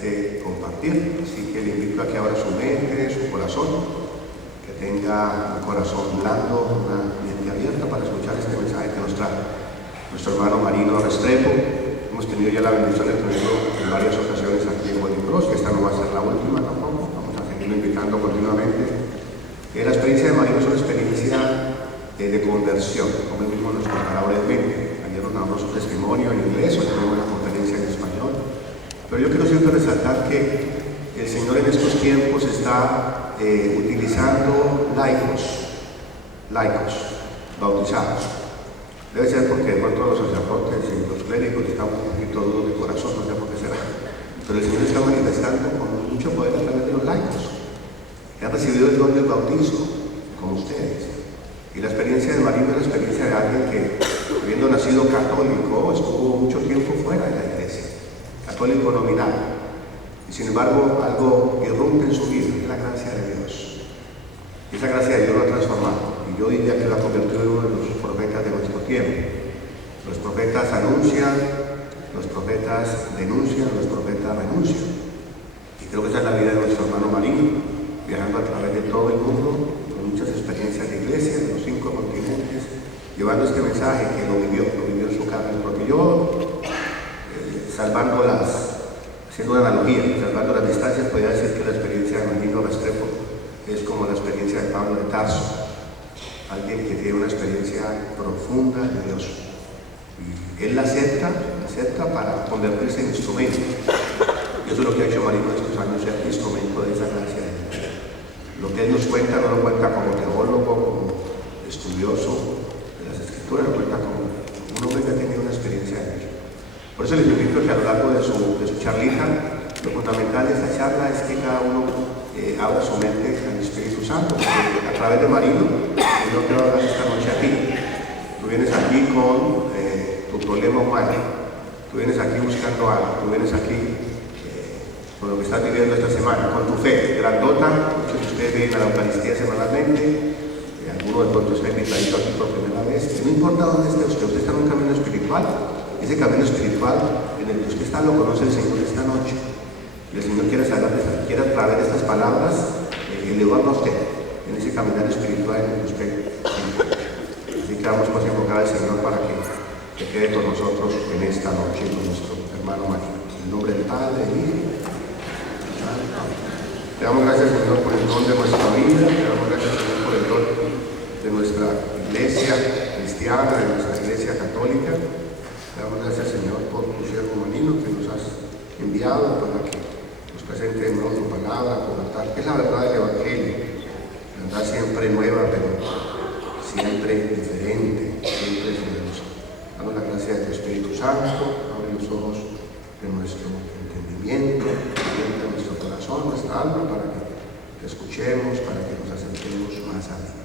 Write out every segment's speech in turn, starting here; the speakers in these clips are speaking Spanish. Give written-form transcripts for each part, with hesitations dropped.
este compartir. Así que le invito a que abra su mente, su corazón, que tenga un corazón blando, una mente abierta para escuchar este mensaje que nos trae nuestro hermano Marino Restrepo. Hemos tenido ya la bendición de tenerlo en varias ocasiones aquí en Holy Cross, que esta no va a ser la última tampoco, vamos a seguirlo invitando continuamente. La experiencia de Marino es una experiencia de conversión, como él mismo nos contará brevemente. Ayer nos damos su testimonio en inglés, hoy tenemos una conferencia en español, pero yo quiero siempre resaltar que el Señor en estos tiempos está utilizando laicos, bautizados. Debe ser porque de pronto los sacerdotes y los clérigos están un poquito duros de corazón, no sé por qué será. Pero el Señor está manifestando con mucho poder a través de los laicos, que han recibido el don del bautismo, como ustedes. Y la experiencia de Marino es la experiencia de alguien que, habiendo nacido católico, estuvo mucho tiempo fuera de la iglesia, católico nominal. Y sin embargo, algo irrumpe en su vida, es la gracia de Dios. Y esa gracia de Dios lo ha transformado. Y yo diría que lo ha convertido en uno de los profetas de nuestro tiempo. Los profetas anuncian, los profetas denuncian, los profetas renuncian. Y creo que esa es la vida de nuestro hermano Marino, viajando a través de todo el mundo, con muchas experiencias de iglesia, de los 5 continentes, llevando este mensaje que lo vivió en su carne. Porque yo, haciendo una analogía, salvando las distancias, podría decir que la experiencia de Marino Restrepo es como la experiencia de Pablo de Tarso, alguien que tiene una experiencia profunda de Dios. Y él la acepta para convertirse en instrumento. Y eso es lo que ha hecho Marino estos años, ser instrumento de esa gracia de Dios. Lo que él nos cuenta no lo cuenta como teólogo, como estudioso de las Escrituras, lo cuenta como un hombre que ha tenido una experiencia de Dios. Por eso les invito a que a lo largo de su charlita, lo fundamental de esta charla es que cada uno abra su mente al Espíritu Santo, porque a través de Marino, yo quiero hablar esta noche a ti. Tú vienes aquí con tu problema humano, tú vienes aquí buscando algo, tú vienes aquí con lo que estás viviendo esta semana, con tu fe grandota. Muchos de ustedes vienen a la Eucaristía semanalmente, algunos de pronto está invitadito aquí por primera vez. Y no importa dónde esté usted está en un camino espiritual. Ese camino espiritual en el que usted está lo conoce el Señor esta noche. Y el Señor quiere a través de estas palabras elevarlo a usted en ese caminar espiritual en el que usted se encuentra. Así que vamos pues a invocar al Señor para que se quede con nosotros en esta noche con nuestro hermano Marino. En el nombre del Padre, del Hijo. Le damos gracias, Señor, por el don de nuestra vida. Le damos gracias, Señor, por el don de nuestra iglesia cristiana, de nuestra iglesia católica. Le damos gracias, Señor, por tu siervo Marino que nos has enviado para que nos presente de nuevo tu palabra, por que es la verdad del Evangelio. La verdad siempre nueva, pero siempre diferente, siempre generosa. Damos la gracia de tu Espíritu Santo, abre los ojos de nuestro entendimiento, alienta nuestro corazón, nuestra alma, para que te escuchemos, para que nos acerquemos más a ti.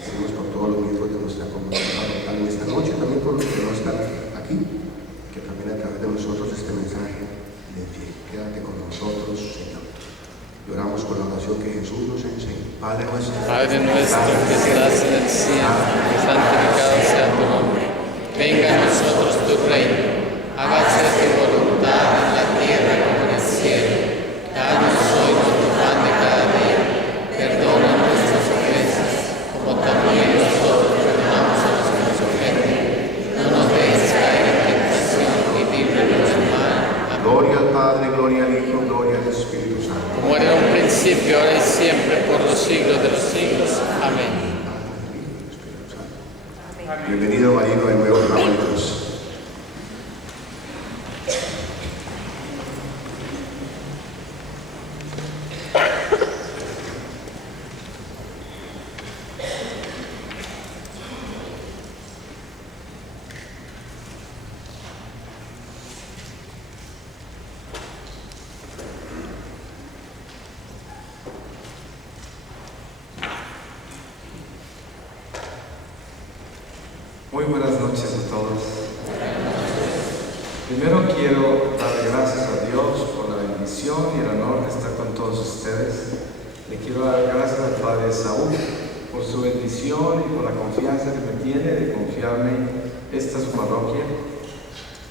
Pedimos por todos los miembros de nuestra comunidad parroquial en esta noche, también por los que no están aquí, que también a través de nosotros este mensaje de ti. Quédate con nosotros, Señor. Y oramos con la oración que Jesús nos enseña. Padre nuestro que estás en el cielo, santificado sea tu nombre. Venga a nosotros tu reino. Hágase tu voluntad en la tierra como en el cielo. Danos hoy nuestro pan de cada día. Perdona nuestras ofensas, como también nosotros perdonamos a los que nos ofenden. No nos dejes caer en tentación y líbranos del mal. Amén. Gloria al Padre, gloria al Hijo, gloria al Espíritu Santo. Como era en un principio, ahora y siempre, por los siglos de los siglos. Amén. Bienvenido, Marino, de nuevo a Holy Cross. Muy buenas noches a todos. Primero quiero darle gracias a Dios por la bendición y el honor de estar con todos ustedes. Le quiero dar gracias al Padre Saúl por su bendición y por la confianza que me tiene de confiarme esta su parroquia.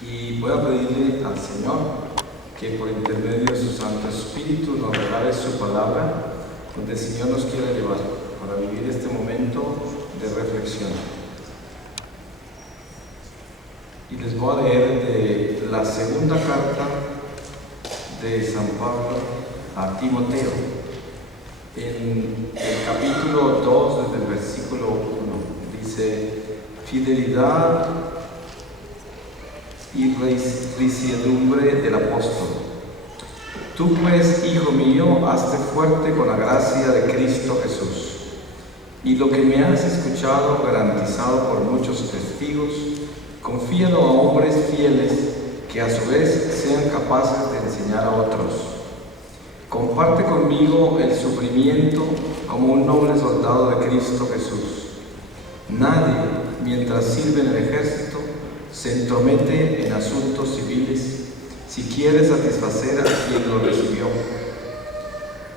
Y voy a pedirle al Señor que por intermedio de su Santo Espíritu nos regale su palabra, donde el Señor nos quiere llevar para vivir este momento de reflexión. Y les voy a leer de la segunda carta de San Pablo a Timoteo, en el capítulo 2, desde el versículo 1, dice: fidelidad y resiedumbre del apóstol. Tú pues, hijo mío, hazte fuerte con la gracia de Cristo Jesús. Y lo que me has escuchado, garantizado por muchos testigos, confíalo a hombres fieles que a su vez sean capaces de enseñar a otros. Comparte conmigo el sufrimiento como un noble soldado de Cristo Jesús. Nadie, mientras sirve en el ejército, se entromete en asuntos civiles si quiere satisfacer a quien lo recibió,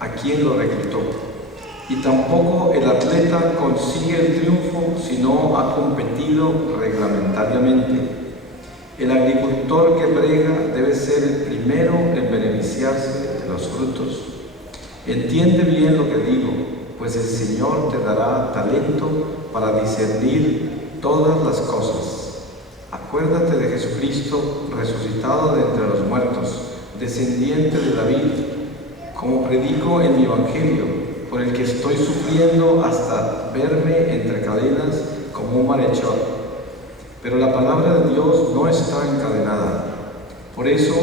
a quien lo reclutó. Y tampoco el atleta consigue el triunfo si no ha competido reglamentariamente. El agricultor que brega debe ser el primero en beneficiarse de los frutos. Entiende bien lo que digo, pues el Señor te dará talento para discernir todas las cosas. Acuérdate de Jesucristo, resucitado de entre los muertos, descendiente de David, como predico en mi Evangelio, por el que estoy sufriendo hasta verme entre cadenas como un malhechor. Pero la palabra de Dios no está encadenada. Por eso,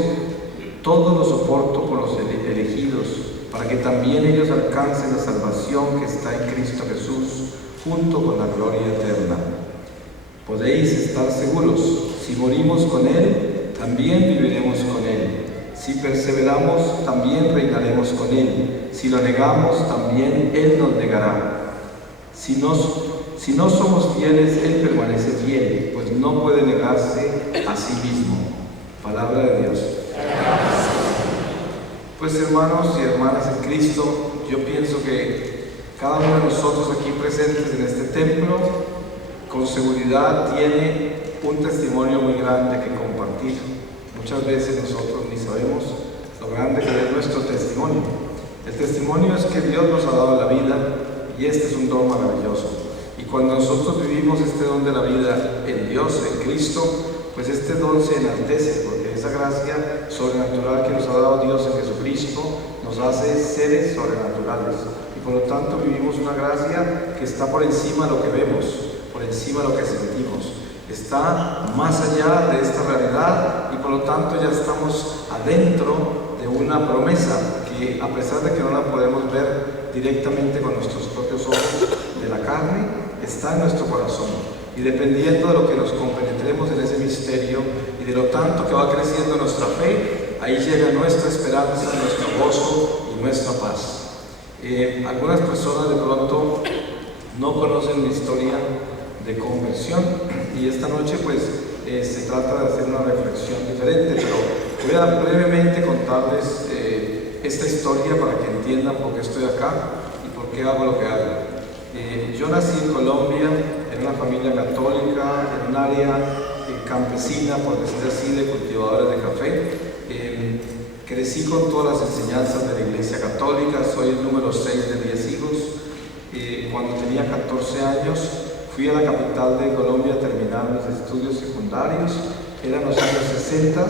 todo lo soporto por los elegidos, para que también ellos alcancen la salvación que está en Cristo Jesús, junto con la gloria eterna. Podéis estar seguros, si morimos con Él, también viviremos con Él. Si perseveramos, también reinaremos con Él. Si lo negamos, también Él nos negará. Si no somos fieles, Él permanece fiel, pues no puede negarse a sí mismo. Palabra de Dios. Pues hermanos y hermanas en Cristo, yo pienso que cada uno de nosotros aquí presentes en este templo, con seguridad tiene un testimonio muy grande que compartir. Muchas veces nosotros ni sabemos lo grande que es nuestro testimonio. El testimonio es que Dios nos ha dado la vida y este es un don maravilloso. Y cuando nosotros vivimos este don de la vida en Dios, en Cristo, pues este don se enaltece, porque esa gracia sobrenatural que nos ha dado Dios en Jesucristo nos hace seres sobrenaturales. Y por lo tanto vivimos una gracia que está por encima de lo que vemos, por encima de lo que sentimos. Está más allá de esta realidad y por lo tanto ya estamos adentro de una promesa que, a pesar de que no la podemos ver directamente con nuestros propios ojos de la carne, está en nuestro corazón. Y dependiendo de lo que nos compenetremos en ese misterio y de lo tanto que va creciendo nuestra fe, ahí llega nuestra esperanza, nuestro gozo y nuestra paz. Algunas personas de pronto no conocen mi historia de conversión y esta noche pues se trata de hacer una reflexión diferente, pero voy a brevemente contarles esta historia para que entiendan por qué estoy acá y por qué hago lo que hago. Yo nací en Colombia, en una familia católica, en un área campesina, por decir así, de cultivadores de café. Crecí con todas las enseñanzas de la Iglesia Católica, soy el número 6 de 10 hijos. Cuando tenía 14 años, fui a la capital de Colombia a terminar mis estudios secundarios. Eran los años 60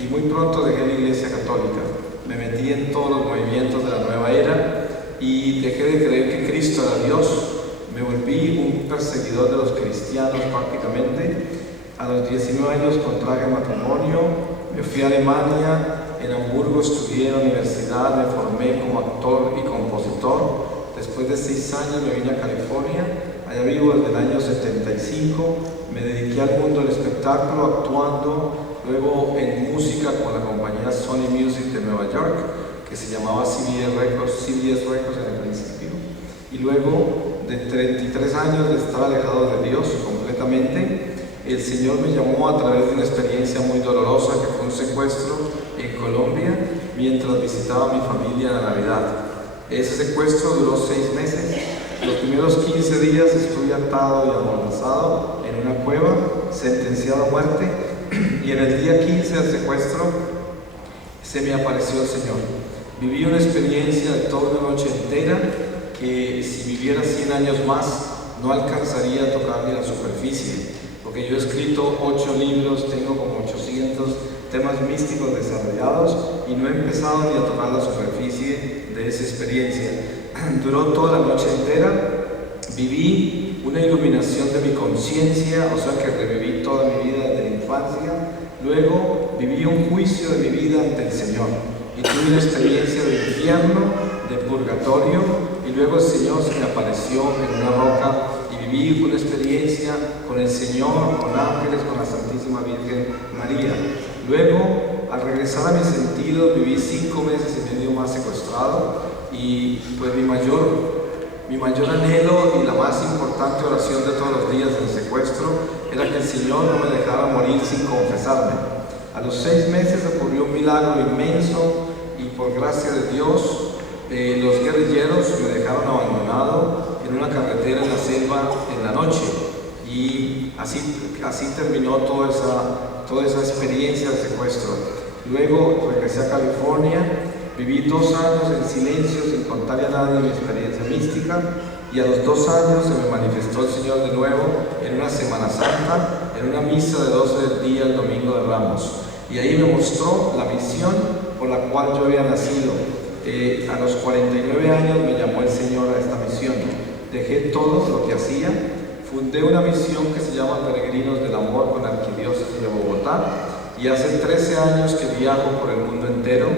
y muy pronto dejé la Iglesia Católica. Me metí en todos los movimientos de la nueva era y dejé de creer que Cristo era Dios. Me volví un perseguidor de los cristianos prácticamente. A los 19 años contraje matrimonio, me fui a Alemania, en Hamburgo estudié en la universidad, me formé como actor y compositor. Después de 6 años me vine a California, allá vivo desde el año 75, me dediqué al mundo del espectáculo actuando, luego en música con la compañía Sony Music de Nueva York, que se llamaba CBS Records en el principio, y luego de 33 años de estar alejado de Dios completamente, el Señor me llamó a través de una experiencia muy dolorosa que fue un secuestro en Colombia mientras visitaba a mi familia en la Navidad. Ese secuestro duró 6 meses. Los primeros 15 días estuve atado y amordazado en una cueva, sentenciado a muerte, y en el día 15 del secuestro se me apareció el Señor. Viví una experiencia de toda una noche entera que si viviera 100 años más no alcanzaría a tocar ni la superficie, porque yo he escrito 8 libros, tengo como 800 temas místicos desarrollados y no he empezado ni a tocar la superficie de esa experiencia. Duró toda la noche entera, viví una iluminación de mi conciencia, o sea que reviví toda mi vida desde la infancia. Luego viví un juicio de mi vida ante el Señor y tuve una experiencia de infierno, de purgatorio, y luego el Señor se me apareció en una roca y viví una experiencia con el Señor, con ángeles, con la Santísima Virgen María. Luego, al regresar a mis sentidos, viví 5 meses y medio más secuestrado, y pues mi mayor anhelo y la más importante oración de todos los días del secuestro era que el Señor no me dejara morir sin confesarme. A los 6 meses ocurrió un milagro inmenso y por gracia de Dios los guerrilleros me dejaron abandonado en una carretera en la selva en la noche, y así terminó toda esa experiencia de secuestro. Luego regresé a California, viví 2 años en silencio sin contarle a nadie mi experiencia mística, y a los 2 años se me manifestó el Señor de nuevo en una Semana Santa, en una misa de 12 del día, el Domingo de Ramos, y ahí me mostró la misión por la cual yo había nacido. A los 49 años me llamó el Señor a esta misión. Dejé todo lo que hacía, fundé una misión que se llama Peregrinos del Amor con la Arquidiócesis de Bogotá, y hace 13 años que viajo por el mundo entero.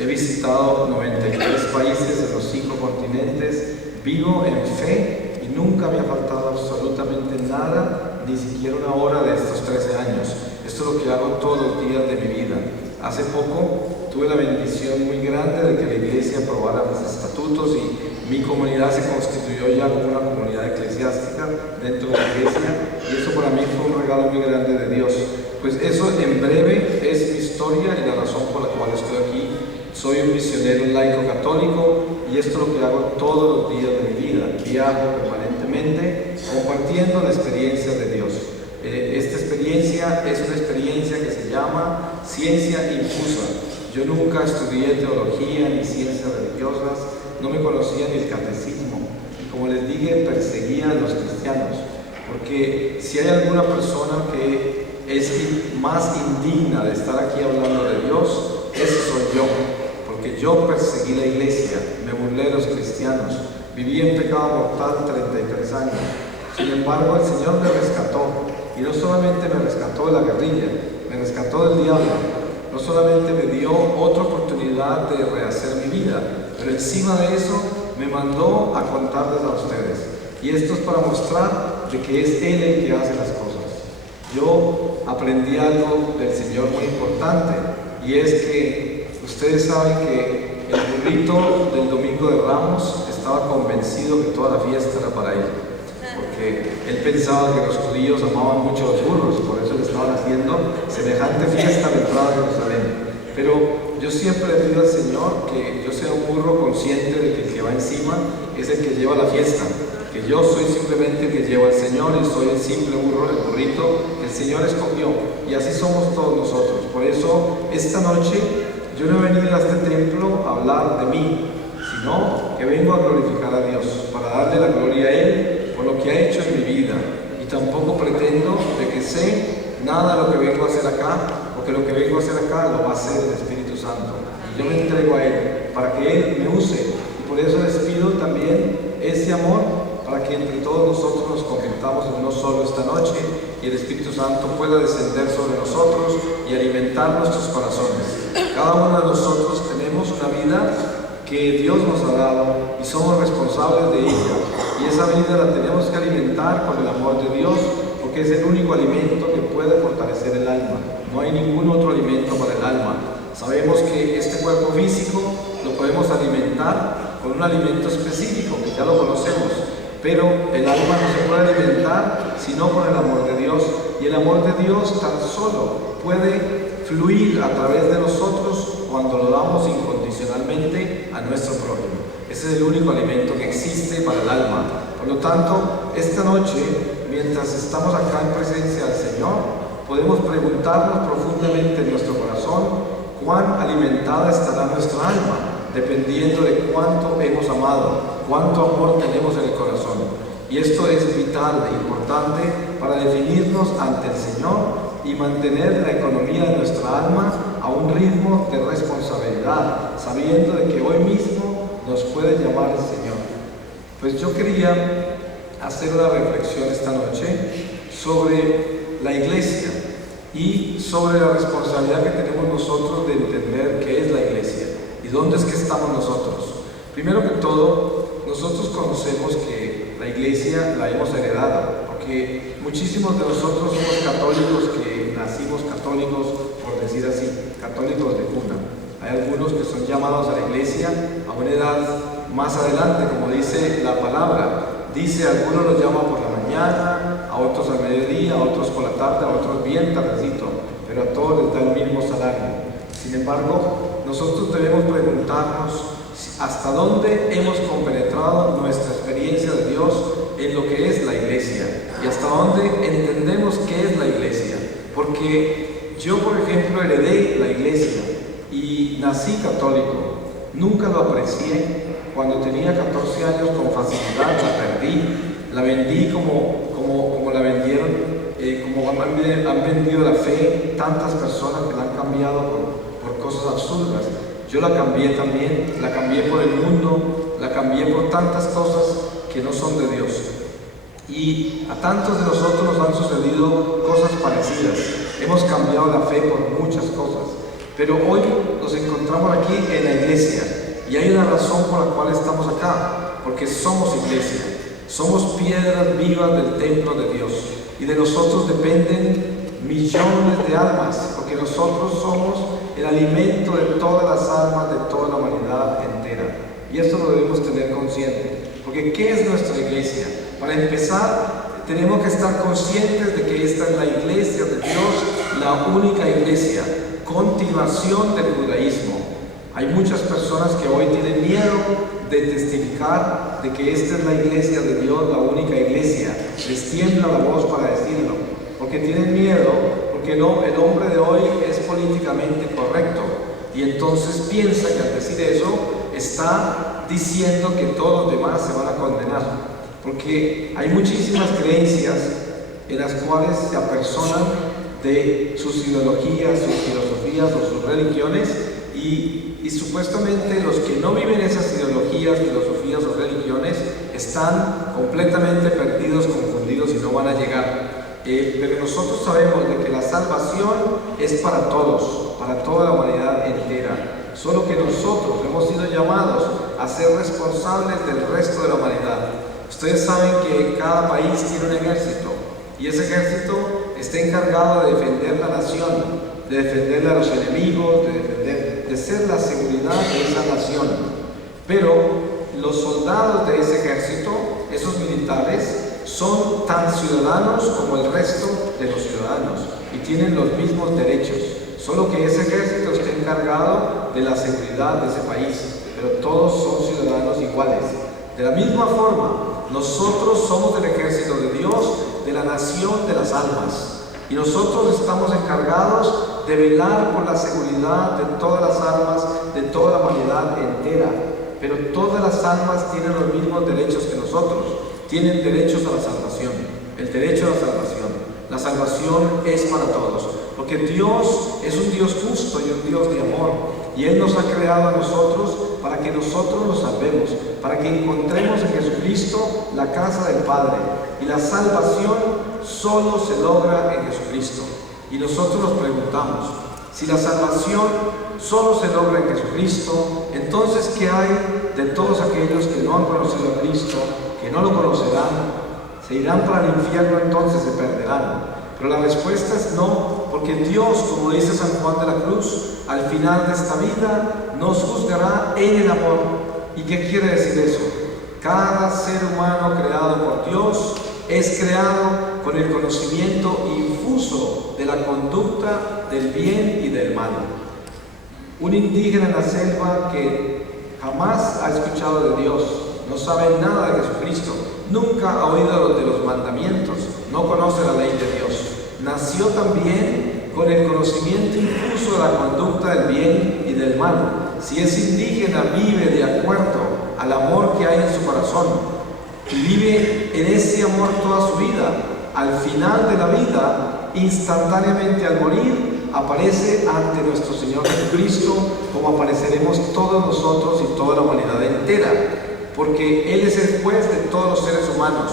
He visitado 93 países en los 5 continentes, vivo en fe y nunca me ha faltado absolutamente nada, ni siquiera una hora de estos 13 años. Esto es lo que hago todos los días de mi vida. Hace poco tuve la bendición muy grande de que la iglesia aprobara mis estatutos y mi comunidad se constituyó ya como una comunidad eclesiástica dentro de la iglesia, y eso para mí fue un regalo muy grande de Dios. Pues eso en breve es mi historia y la razón por la cual estoy aquí. Soy un misionero laico católico y esto es lo que hago todos los días de mi vida. Viajo permanentemente compartiendo la experiencia de Dios. Esta experiencia es una experiencia que se llama ciencia infusa. Yo nunca estudié teología ni ciencias religiosas, no me conocía ni el catecismo. Y como les dije, perseguía a los cristianos, porque si hay alguna persona que es más indigna de estar aquí hablando de Dios, ese soy yo, porque yo perseguí la iglesia, me burlé de los cristianos, viví en pecado mortal 33 años. Sin embargo, el Señor me rescató, y no solamente me rescató de la guerrilla, me rescató del diablo. No solamente me dio otra oportunidad de rehacer mi vida, pero encima de eso me mandó a contarles a ustedes. Y esto es para mostrar de que es Él el que hace las cosas. Yo aprendí algo del Señor muy importante, y es que ustedes saben que el burrito del Domingo de Ramos estaba convencido que toda la fiesta era para él, porque él pensaba que los judíos amaban mucho a los burros, y por eso le estaban haciendo semejante fiesta a la entrada de Jerusalén. Pero yo siempre le pido al Señor que yo sea un burro consciente de que el que va encima es el que lleva la fiesta, que yo soy simplemente el que lleva al Señor y soy el simple burro, el burrito que el Señor escogió, y así somos todos nosotros. Por eso esta noche yo no he venido a este templo a hablar de mí, sino que vengo a glorificar a Dios, para darle la gloria a Él por lo que ha hecho en mi vida, y tampoco pretendo de que sé nada de lo que vengo a hacer acá, porque lo que vengo a hacer acá lo va a hacer el Espíritu Santo, y yo me entrego a Él para que Él me use, y por eso les pido también ese amor, para que entre todos nosotros nos convirtamos en uno solo esta noche, y el Espíritu Santo pueda descender sobre nosotros y alimentar nuestros corazones. Cada uno de nosotros tenemos una vida que Dios nos ha dado y somos responsables de ella, y esa vida la tenemos que alimentar con el amor de Dios, porque es el único alimento que puede fortalecer el alma. No hay ningún otro alimento para el alma. Sabemos que este cuerpo físico lo podemos alimentar con un alimento específico que ya lo conocemos, pero el alma no se puede alimentar sino con el amor de Dios, y el amor de Dios tan solo puede fluir a través de nosotros cuando lo damos incondicionalmente a nuestro prójimo. Ese es el único alimento que existe para el alma. Por lo tanto, esta noche, mientras estamos acá en presencia del Señor, podemos preguntarnos profundamente en nuestro corazón cuán alimentada estará nuestra alma, dependiendo de cuánto hemos amado, cuánto amor tenemos en el corazón. Y esto es vital e importante para definirnos ante el Señor y mantener la economía de nuestra alma a un ritmo de responsabilidad, sabiendo de que hoy mismo nos puede llamar el Señor. Pues yo quería hacer una reflexión esta noche sobre la iglesia y sobre la responsabilidad que tenemos nosotros de entender qué es la iglesia y dónde es que estamos nosotros. Primero que todo, nosotros conocemos que la iglesia la hemos heredado, porque muchísimos de nosotros somos católicos que nacimos católicos, por decir así, católicos de cuna. Hay algunos que son llamados a la iglesia a una edad más adelante, como dice la palabra. Dice, algunos los llaman por la mañana, a otros al mediodía, a otros por la tarde, a otros bien tardecito, pero a todos les da el mismo salario. Sin embargo, nosotros debemos preguntarnos hasta dónde hemos compenetrado nuestra experiencia de Dios en lo que es la iglesia y hasta dónde entendemos qué es la iglesia. Porque yo, por ejemplo, heredé la iglesia y nací católico. Nunca lo aprecié. Cuando tenía 14 años, con facilidad la perdí, la vendí como la vendieron, como han vendido la fe tantas personas que la han cambiado por cosas absurdas. Yo la cambié también, la cambié por el mundo, la cambié por tantas cosas que no son de Dios. Y a tantos de nosotros nos han sucedido cosas parecidas. Hemos cambiado la fe por muchas cosas. Pero hoy nos encontramos aquí en la iglesia. Y hay una razón por la cual estamos acá, porque somos iglesia, somos piedras vivas del templo de Dios, y de nosotros dependen millones de almas, porque nosotros somos el alimento de todas las almas de toda la humanidad entera. Y esto lo debemos tener consciente, porque ¿qué es nuestra iglesia? Para empezar, tenemos que estar conscientes de que esta es la iglesia de Dios, la única iglesia, continuación del judaísmo. Hay muchas personas que hoy tienen miedo de testificar de que esta es la iglesia de Dios, la única iglesia. Les tiembla la voz para decirlo, porque tienen miedo, porque el hombre de hoy es políticamente correcto. Y entonces piensa que al decir eso, está diciendo que todos los demás se van a condenar. Porque hay muchísimas creencias en las cuales se apersonan de sus ideologías, sus filosofías o sus religiones y supuestamente los que no viven esas ideologías, filosofías o religiones están completamente perdidos, confundidos y no van a llegar. Pero nosotros sabemos de que la salvación es para todos, para toda la humanidad entera. Solo que nosotros hemos sido llamados a ser responsables del resto de la humanidad. Ustedes saben que cada país tiene un ejército y ese ejército está encargado de defender la nación, de defenderle a los enemigos, de ser la seguridad de esa nación. Pero los soldados de ese ejército, esos militares, son tan ciudadanos como el resto de los ciudadanos y tienen los mismos derechos, solo que ese ejército está encargado de la seguridad de ese país, pero todos son ciudadanos iguales. De la misma forma, nosotros somos el ejército de Dios, de la nación de las almas. Y nosotros estamos encargados de velar por la seguridad de todas las almas, de toda la humanidad entera. Pero todas las almas tienen los mismos derechos que nosotros. Tienen derechos a la salvación. El derecho a la salvación. La salvación es para todos. Porque Dios es un Dios justo y un Dios de amor. Y Él nos ha creado a nosotros para que nosotros nos salvemos. Para que encontremos en Jesucristo la casa del Padre. Y la salvación solo se logra en Jesucristo. Y nosotros nos preguntamos, si la salvación solo se logra en Jesucristo, entonces ¿qué hay de todos aquellos que no han conocido a Cristo, que no lo conocerán? ¿Se irán para el infierno, entonces se perderán? Pero la respuesta es no, porque Dios, como dice San Juan de la Cruz, al final de esta vida nos juzgará en el amor. ¿Y qué quiere decir eso? Cada ser humano creado por Dios es creado con el conocimiento infuso de la conducta del bien y del mal. Un indígena en la selva que jamás ha escuchado de Dios, no sabe nada de Jesucristo, nunca ha oído de los mandamientos, no conoce la ley de Dios. Nació también con el conocimiento infuso de la conducta del bien y del mal. Si es indígena, vive de acuerdo al amor que hay en su corazón y vive en ese amor toda su vida. Al final de la vida, instantáneamente al morir, aparece ante nuestro Señor Jesucristo, como apareceremos todos nosotros y toda la humanidad entera, porque Él es el juez de todos los seres humanos.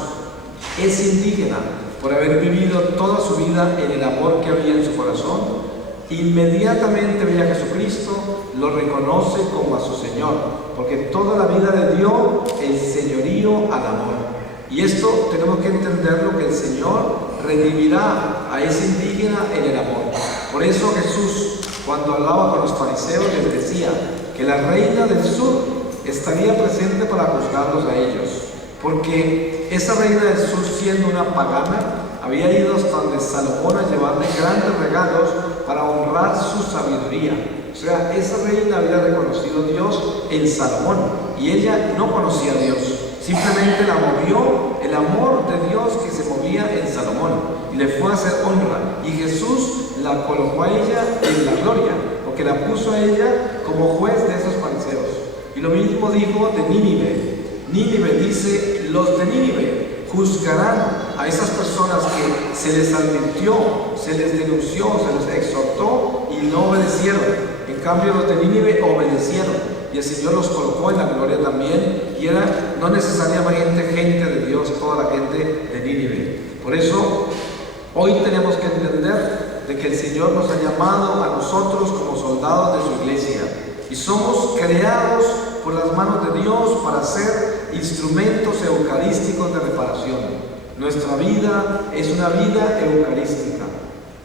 Es indígena por haber vivido toda su vida en el amor que había en su corazón. Inmediatamente ve a Jesucristo, lo reconoce como a su Señor, porque toda la vida le dio el señorío al amor. Y esto tenemos que entenderlo, que el Señor redimirá a ese indígena en el amor. Por eso Jesús, cuando hablaba con los fariseos, les decía que la reina del sur estaría presente para juzgarlos a ellos, porque esa reina del sur, siendo una pagana, había ido hasta donde Salomón a llevarle grandes regalos para honrar su sabiduría. O sea, esa reina había reconocido a Dios en Salomón y ella no conocía a Dios. Simplemente la movió el amor de Dios que se movía en Salomón y le fue a hacer honra. Y Jesús la colocó a ella en la gloria, porque la puso a ella como juez de esos fariseos. Y lo mismo dijo de Nínive. Nínive dice: los de Nínive juzgarán a esas personas que se les advirtió, se les denunció, se les exhortó y no obedecieron. En cambio, los de Nínive obedecieron y el Señor los colocó en la gloria también, y era no necesariamente gente de Dios, toda la gente de Nínive. Por eso, hoy tenemos que entender de que el Señor nos ha llamado a nosotros como soldados de su iglesia y somos creados por las manos de Dios para ser instrumentos eucarísticos de reparación. Nuestra vida es una vida eucarística.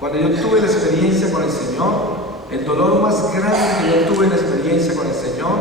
Cuando yo tuve la experiencia con el Señor, el dolor más grande que yo tuve en la experiencia con el Señor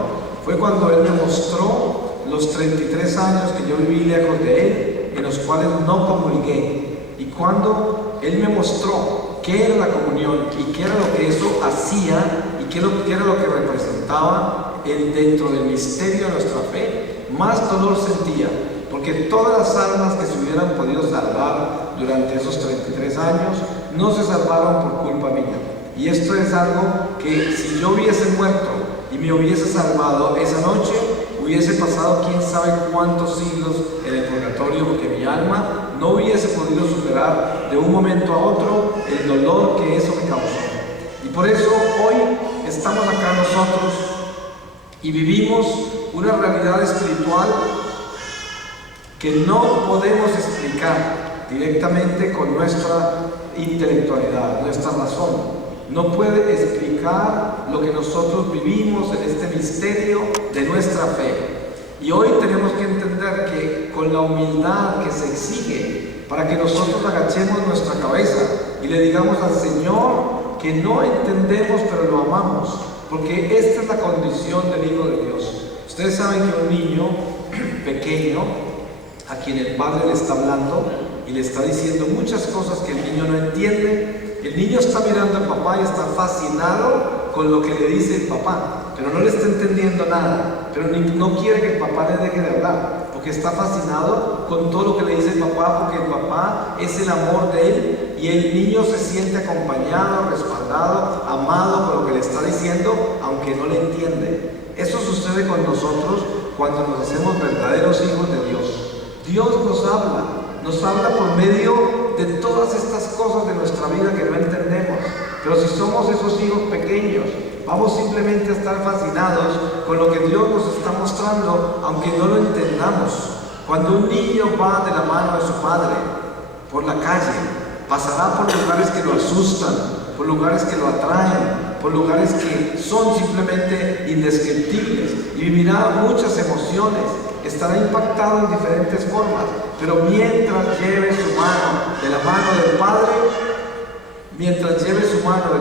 fue cuando Él me mostró los 33 años que yo viví lejos de Él, en los cuales no comulgué. Y cuando Él me mostró qué era la comunión y qué era lo que eso hacía y qué era lo que representaba dentro del misterio de nuestra fe, más dolor sentía, porque todas las almas que se hubieran podido salvar durante esos 33 años no se salvaron por culpa mía. Y esto es algo que si yo hubiese muerto y me hubiese salvado esa noche, hubiese pasado quién sabe cuántos siglos en el purgatorio, porque mi alma no hubiese podido superar de un momento a otro el dolor que eso me causó. Y por eso hoy estamos acá nosotros y vivimos una realidad espiritual que no podemos explicar directamente con nuestra intelectualidad, nuestra razón. No puede explicar lo que nosotros vivimos en este misterio de nuestra fe. Y hoy tenemos que entender que con la humildad que se exige para que nosotros agachemos nuestra cabeza y le digamos al Señor que no entendemos pero lo amamos, porque esta es la condición del Hijo de Dios. Ustedes saben que un niño pequeño a quien el padre le está hablando y le está diciendo muchas cosas que el niño no entiende, el niño está mirando al papá y está fascinado con lo que le dice el papá, pero no le está entendiendo nada, pero no quiere que el papá le deje de hablar, porque está fascinado con todo lo que le dice el papá, porque el papá es el amor de él y el niño se siente acompañado, respaldado, amado por lo que le está diciendo, aunque no le entiende. Eso sucede con nosotros cuando nos hacemos verdaderos hijos de Dios. Dios nos habla por medio de todas estas cosas de nuestra vida que no entendemos. Pero si somos esos hijos pequeños, vamos simplemente a estar fascinados con lo que Dios nos está mostrando, aunque no lo entendamos. Cuando un niño va de la mano de su padre por la calle, pasará por lugares que lo asustan, por lugares que lo atraen, por lugares que son simplemente indescriptibles y vivirá muchas emociones. Estará impactado en diferentes formas, pero mientras lleve su mano de la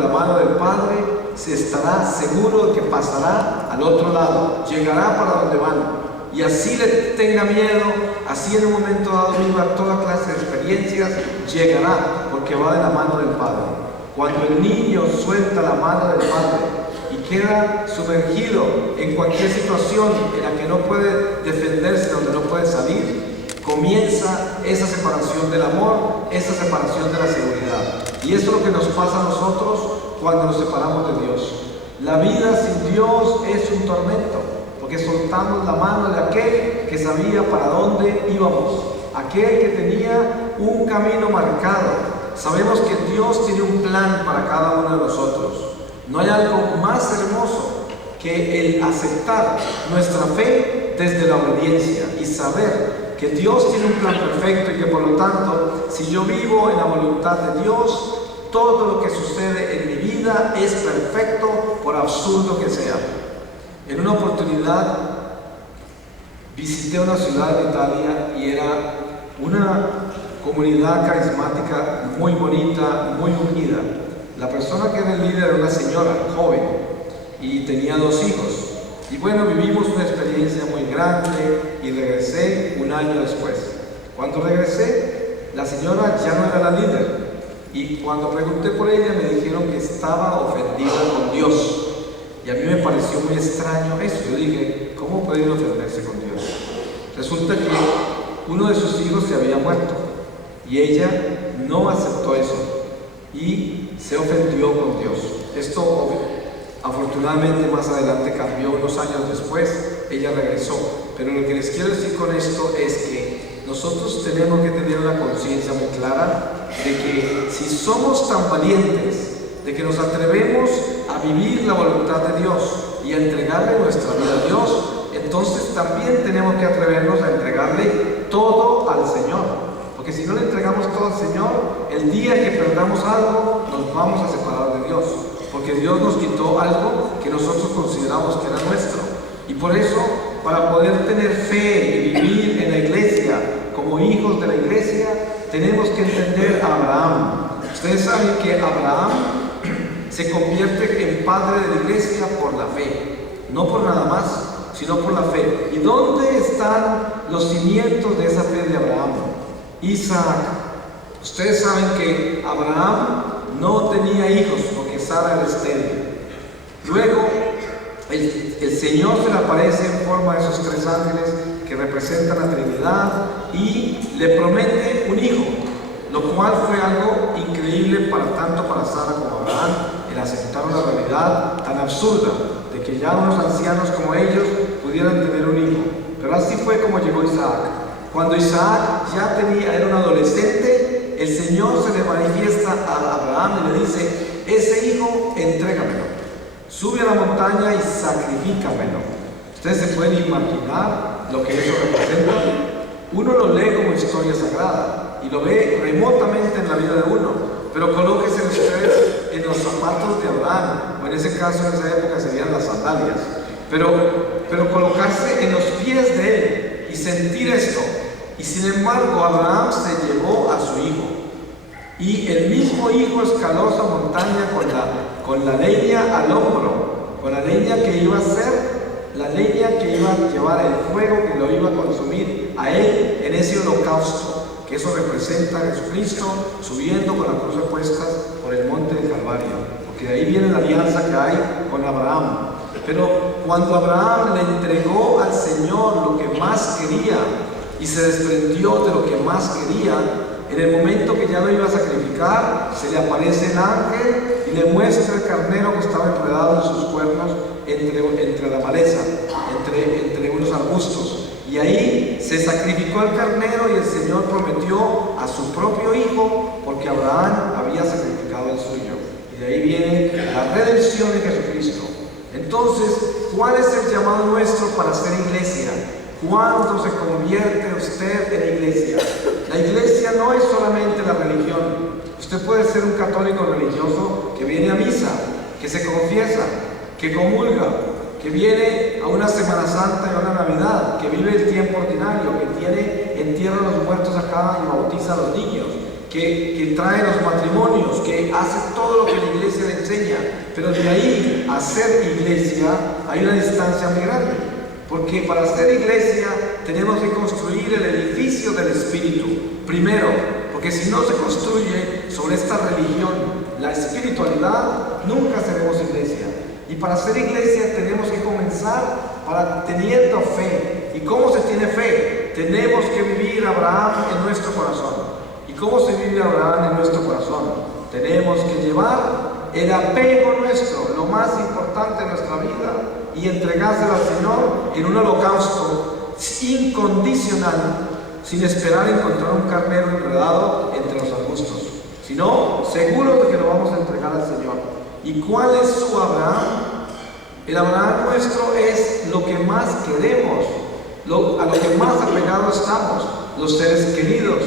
mano del Padre, se estará seguro de que pasará al otro lado, llegará para donde van. Y así le tenga miedo, así en un momento dado viva toda clase de experiencias, llegará porque va de la mano del Padre. Cuando el niño suelta la mano del Padre y queda sumergido en cualquier situación en la que no puede defenderse, donde no puede salir, comienza esa separación del amor, esa separación de la seguridad. Y eso es lo que nos pasa a nosotros cuando nos separamos de Dios. La vida sin Dios es un tormento, porque soltamos la mano de aquel que sabía para dónde íbamos, aquel que tenía un camino marcado. Sabemos que Dios tiene un plan para cada uno de nosotros. No hay algo más hermoso que el aceptar nuestra fe desde la obediencia y saber que Dios tiene un plan perfecto y que por lo tanto, si yo vivo en la voluntad de Dios, todo lo que sucede en mi vida es perfecto, por absurdo que sea. En una oportunidad visité una ciudad de Italia y era una comunidad carismática muy bonita, muy unida. La persona que era el líder era una señora joven y tenía 2 hijos. Y bueno, vivimos una experiencia muy grande y regresé un año después. Cuando regresé, la señora ya no era la líder. Y cuando pregunté por ella, me dijeron que estaba ofendida con Dios. Y a mí me pareció muy extraño eso. Yo dije, ¿cómo pueden ofenderse con Dios? Resulta que uno de sus hijos se había muerto y ella no aceptó eso y se ofendió con Dios. Esto afortunadamente más adelante cambió. Unos años después ella regresó. Pero lo que les quiero decir con esto es que nosotros tenemos que tener una conciencia muy clara de que si somos tan valientes, de que nos atrevemos a vivir la voluntad de Dios y a entregarle nuestra vida a Dios, entonces también tenemos que atrevernos a entregarle todo al Señor. Porque si no le entregamos todo al Señor, el día que perdamos algo, nos vamos a separar de Dios. Porque Dios nos quitó algo que nosotros consideramos que era nuestro. Y por eso, para poder tener fe y vivir en la iglesia como hijos de la iglesia, tenemos que entender a Abraham. Ustedes saben que Abraham se convierte en padre de la iglesia por la fe, no por nada más, sino por la fe. ¿Y dónde están los cimientos de esa fe de Abraham? Isaac. Ustedes saben que Abraham no tenía hijos porque Sara era estéril. Luego el Señor se le aparece en forma de esos 3 ángeles que representan la Trinidad y le promete un hijo, lo cual fue algo increíble tanto para Sara como Abraham, el aceptar una realidad tan absurda de que ya unos ancianos como ellos pudieran tener un hijo. Pero así fue como llegó Isaac. Cuando Isaac ya era un adolescente, el Señor se le manifiesta a Abraham y le dice: ese hijo, entrégamelo, sube a la montaña y sacrifícamelo. Ustedes se pueden imaginar lo que eso representa. Uno lo lee como historia sagrada y lo ve remotamente en la vida de uno, pero colóquense ustedes en los zapatos de Abraham, o en ese caso, en esa época serían las sandalias, pero colocarse en los pies de él y sentir esto. Y sin embargo, Abraham se llevó a su hijo, y el mismo hijo escaló esa montaña con la leña al hombro, con la leña que iba a ser la leña que iba a llevar el fuego que lo iba a consumir a él en ese holocausto, que eso representa a Jesucristo subiendo con la cruz a cuestas por el monte de Calvario, porque de ahí viene la alianza que hay con Abraham. Pero cuando Abraham le entregó al Señor lo que más quería y se desprendió de lo que más quería, en el momento que ya lo iba a sacrificar, se le aparece el ángel y le muestra el carnero que estaba enredado en sus cuernos entre la maleza, entre unos arbustos. Y ahí se sacrificó el carnero y el Señor prometió a su propio hijo, porque Abraham había sacrificado el suyo. Y de ahí viene la redención de Jesucristo. Entonces, ¿cuál es el llamado nuestro para ser iglesia? ¿Cuándo se convierte usted en iglesia? La iglesia no es solamente la religión. Usted puede ser un católico religioso que viene a misa, que se confiesa, que comulga, que viene a una Semana Santa y a una Navidad, que vive el tiempo ordinario, que entierra a los muertos acá y bautiza a los niños, que trae los matrimonios, que hace todo lo que la iglesia le enseña. Pero de ahí a ser iglesia hay una distancia muy grande, porque para ser iglesia tenemos que construir el edificio del Espíritu primero, porque si no se construye sobre esta religión, la espiritualidad, nunca seremos iglesia. Y para ser iglesia tenemos que comenzar teniendo fe. ¿Y cómo se tiene fe? Tenemos que vivir Abraham en nuestro corazón. ¿Y cómo se vive Abraham en nuestro corazón? tenemos que llevar el apego nuestro, lo más importante de nuestra vida, y entregárselo al Señor en un holocausto incondicional, sin esperar encontrar un carnero enredado entre los arbustos, sino seguros de que lo vamos a entregar al Señor. ¿Y cuál es su Abraham? El Abraham nuestro es lo que más queremos, a lo que más apegados estamos, los seres queridos,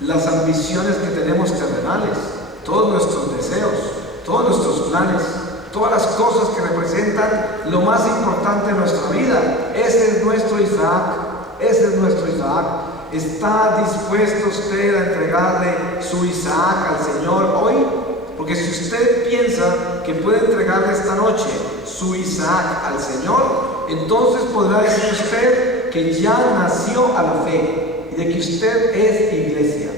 las ambiciones que tenemos terrenales, todos nuestros deseos, todos nuestros planes, todas las cosas que representan lo más importante de nuestra vida. Ese es nuestro Isaac, ese es nuestro Isaac. ¿Está dispuesto usted a entregarle su Isaac al Señor hoy? Porque si usted piensa que puede entregarle esta noche su Isaac al Señor, entonces podrá decir usted que ya nació a la fe y de que usted es iglesia.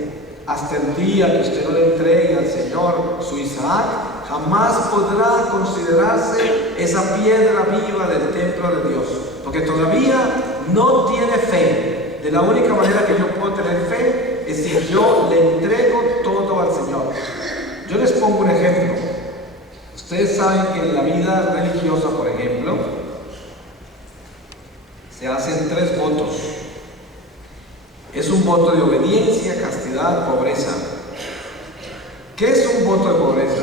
Hasta el día que usted no le entregue al Señor su Isaac, jamás podrá considerarse esa piedra viva del templo de Dios, porque todavía no tiene fe. De la única manera que yo puedo tener fe es si yo le entrego todo al Señor. Yo les pongo un ejemplo. Ustedes saben que en la vida religiosa, por ejemplo, se hacen 3 votos. Es un voto de obediencia, castidad, pobreza. ¿Qué es un voto de pobreza?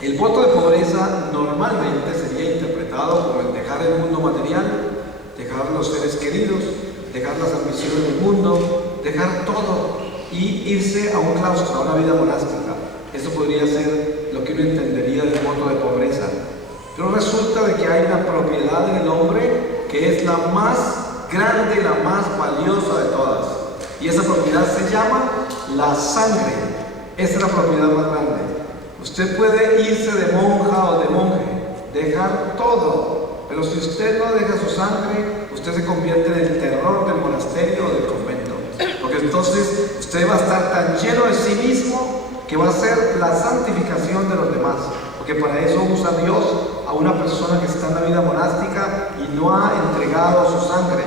El voto de pobreza normalmente sería interpretado como el dejar el mundo material, dejar los seres queridos, dejar las ambiciones del mundo, dejar todo y irse a un claustro, a una vida monástica. Eso podría ser lo que uno entendería del voto de pobreza. Pero resulta de que hay una propiedad en el hombre que es la más grande, la más valiosa de todas. Y esa propiedad se llama la sangre. Esa es la propiedad más grande. Usted puede irse de monja o de monje, dejar todo, pero si usted no deja su sangre, usted se convierte en el terror del monasterio o del convento. Porque entonces usted va a estar tan lleno de sí mismo que va a ser la santificación de los demás. Porque para eso usa Dios a una persona que está en la vida monástica y no ha entregado su sangre.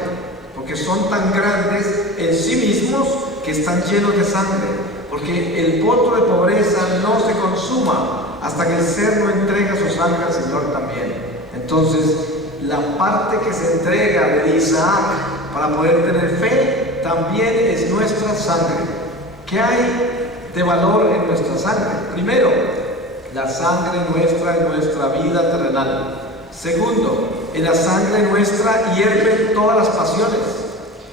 Porque son tan grandes en sí mismos que están llenos de sangre. Porque el voto de pobreza no se consuma hasta que el ser no entrega su sangre al Señor también. Entonces, la parte que se entrega de Isaac para poder tener fe también es nuestra sangre. ¿Qué hay de valor en nuestra sangre? Primero, la sangre nuestra en nuestra vida terrenal. Segundo, en la sangre nuestra hierven todas las pasiones.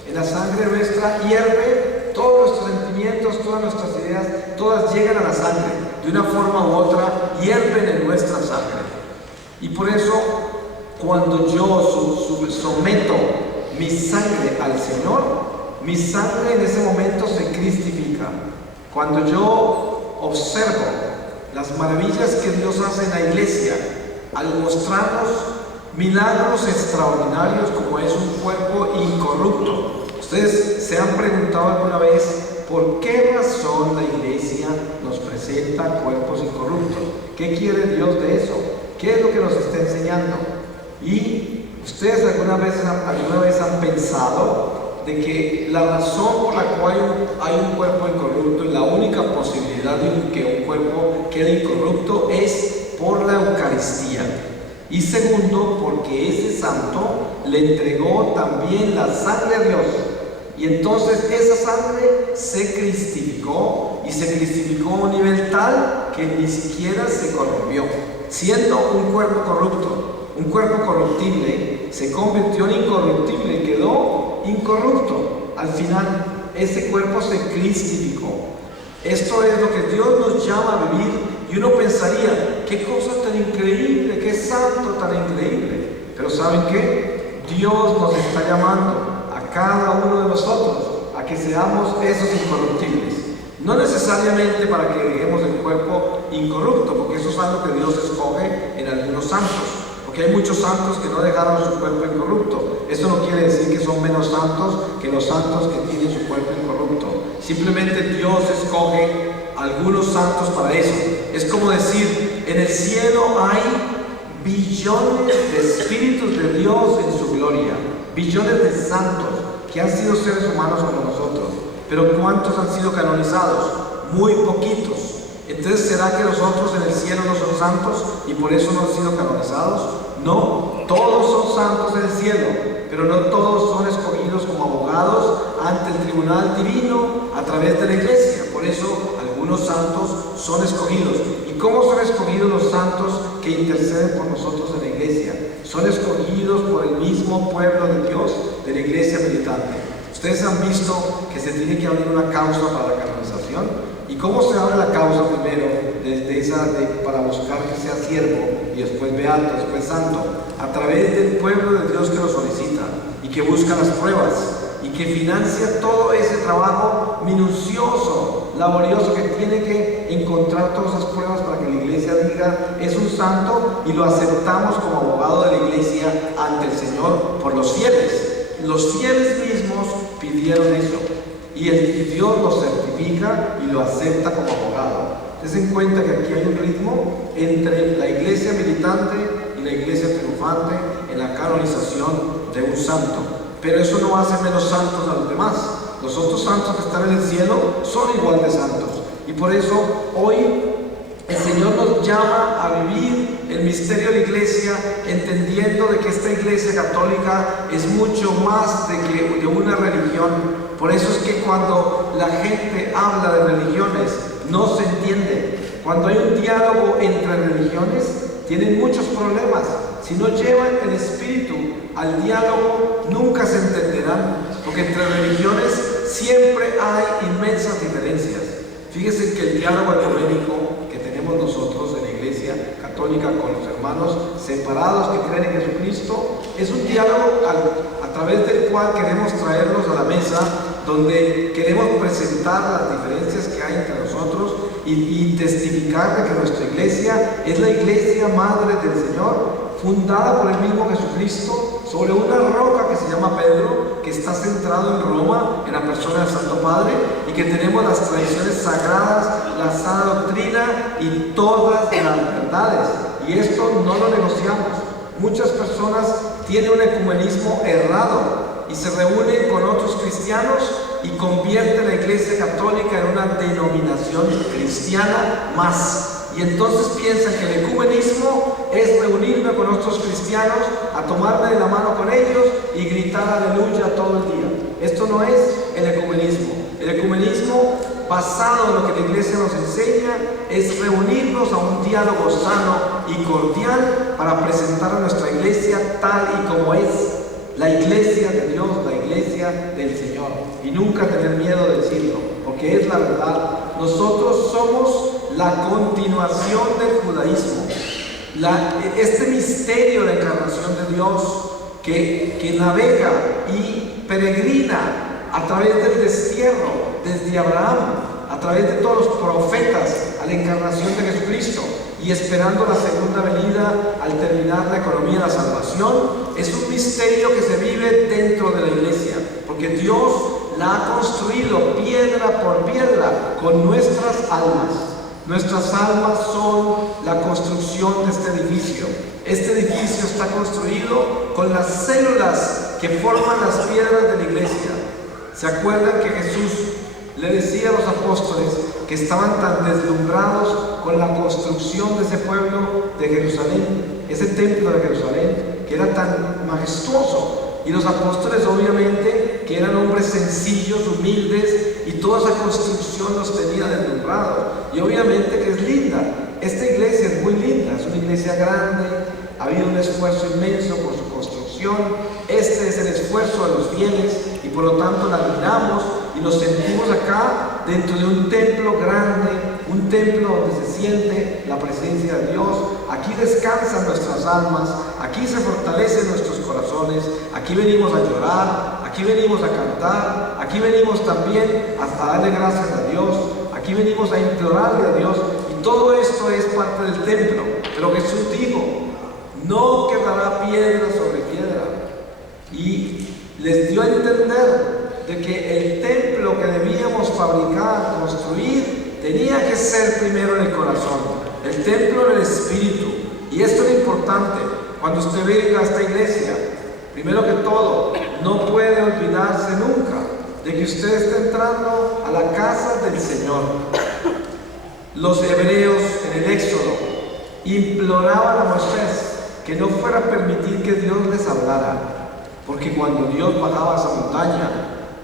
En la sangre nuestra hierve todos nuestros sentimientos, todas nuestras ideas, todas llegan a la sangre. De una forma u otra hierven en nuestra sangre. Y por eso, cuando yo someto mi sangre al Señor, mi sangre en ese momento se cristifica. Cuando yo observo las maravillas que Dios hace en la iglesia, al mostrarnos milagros extraordinarios como es un cuerpo incorrupto. Ustedes se han preguntado alguna vez por qué razón la iglesia nos presenta cuerpos incorruptos. ¿Qué quiere Dios de eso? ¿Qué es lo que nos está enseñando? Y ustedes alguna vez han pensado de que la razón por la cual hay un cuerpo incorrupto y la única posibilidad de que un cuerpo quede incorrupto es por la Eucaristía. Y segundo, porque ese santo le entregó también la sangre a Dios. Y entonces esa sangre se cristificó, y se cristificó a un nivel tal que ni siquiera se corrompió. Siendo un cuerpo corrupto, un cuerpo corruptible, se convirtió en incorruptible y quedó incorrupto. Al final, ese cuerpo se cristificó. Esto es lo que Dios nos llama a vivir, y uno pensaría, qué cosa tan increíble, qué santo tan increíble. Pero ¿saben qué? Dios nos está llamando a cada uno de nosotros a que seamos esos incorruptibles. No necesariamente para que dejemos el cuerpo incorrupto, porque eso es algo que Dios escoge en algunos santos. Porque hay muchos santos que no dejaron su cuerpo incorrupto. Eso no quiere decir que son menos santos que los santos que tienen su cuerpo incorrupto. Simplemente Dios escoge algunos santos para eso. Es como decir, en el cielo hay billones de espíritus de Dios en su gloria, billones de santos que han sido seres humanos como nosotros. Pero ¿cuántos han sido canonizados? Muy poquitos. Entonces, ¿será que los otros en el cielo no son santos y por eso no han sido canonizados? No, todos son santos en el cielo, pero no todos son escogidos como abogados ante el tribunal divino a través de la iglesia. Por eso algunos santos son escogidos. ¿Y cómo son escogidos los santos que interceden por nosotros en la iglesia? Son escogidos por el mismo pueblo de Dios, de la iglesia militante. Ustedes han visto que se tiene que abrir una causa para la canonización. ¿Y cómo se abre la causa primero para buscar que sea siervo y después beato, después santo? A través del pueblo de Dios que lo solicita y que busca las pruebas y que financia todo ese trabajo minucioso, laborioso, que tiene que encontrar todas esas pruebas para que la iglesia diga es un santo y lo aceptamos como abogado de la iglesia ante el Señor por los fieles. Los fieles mismos pidieron eso. Y Dios lo certifica y lo acepta como abogado. Ten en cuenta que aquí hay un ritmo entre la iglesia militante y la iglesia triunfante en la canonización de un santo. Pero eso no hace menos santos a los demás. Los otros santos que están en el cielo son igual de santos. Y por eso hoy el Señor nos llama a vivir el misterio de la iglesia, entendiendo de que esta iglesia católica es mucho más de una religión. Por eso es que cuando la gente habla de religiones, no se entiende. Cuando hay un diálogo entre religiones, tienen muchos problemas. Si no llevan el espíritu al diálogo, nunca se entenderán, porque entre religiones siempre hay inmensas diferencias. Fíjense que el diálogo ecuménico que tenemos nosotros en la iglesia católica con los hermanos separados que creen en Jesucristo, es un diálogo a través del cual queremos traerlos a la mesa, donde queremos presentar las diferencias que hay entre nosotros y testificar de que nuestra iglesia es la iglesia madre del Señor, fundada por el mismo Jesucristo, sobre una roca que se llama Pedro, que está centrado en Roma, en la persona del Santo Padre, y que tenemos las tradiciones sagradas, la sana doctrina y todas las verdades. Y esto no lo negociamos. Muchas personas tienen un ecumenismo errado y se reúnen con otros cristianos y convierten la iglesia católica en una denominación cristiana más. Y entonces piensan que el ecumenismo es reunirme con otros cristianos, a tomarme de la mano con ellos y gritar aleluya todo el día. Esto no es el ecumenismo. El ecumenismo, basado en lo que la iglesia nos enseña, es reunirnos a un diálogo sano y cordial para presentar a nuestra iglesia tal y como es. La iglesia de Dios, la iglesia del Señor. Y nunca tener miedo de decirlo, porque es la verdad. Nosotros somos la continuación del judaísmo. Este misterio de la encarnación de Dios que navega y peregrina a través del destierro, desde Abraham, a través de todos los profetas, a la encarnación de Jesucristo, y esperando la segunda venida al terminar la economía de la salvación, es un misterio que se vive dentro de la iglesia, porque Dios la ha construido piedra por piedra con nuestras almas. Nuestras almas son la construcción de este edificio. Este edificio está construido con las células que forman las piedras de la iglesia. ¿Se acuerdan que Jesús le decía a los apóstoles que estaban tan deslumbrados con la construcción de ese pueblo de Jerusalén, ese templo de Jerusalén, que era tan majestuoso? Y los apóstoles, obviamente, que eran hombres sencillos, humildes, y toda esa construcción los tenía deslumbrados. Y obviamente que es linda. Esta iglesia es muy linda, es una iglesia grande, ha habido un esfuerzo inmenso por su construcción. Este es el esfuerzo de los fieles y por lo tanto la admiramos y nos sentimos acá dentro de un templo grande, un templo donde se siente la presencia de Dios. Aquí descansan nuestras almas, aquí se fortalecen nuestros corazones, aquí venimos a llorar, aquí venimos a cantar, aquí venimos también a darle gracias a Dios, aquí venimos a implorarle a Dios, y todo esto es parte del templo. Pero Jesús dijo, no quedará piedra sobre piedra, y les dio a entender de que el templo que debíamos fabricar, construir, tenía que ser primero en el corazón, el templo del Espíritu. Y esto es importante. Cuando usted venga a esta iglesia, primero que todo, no puede olvidarse nunca de que usted está entrando a la casa del Señor. los hebreos en el Éxodo imploraban a Moisés que no fuera a permitir que Dios les hablara, porque cuando Dios bajaba a esa montaña,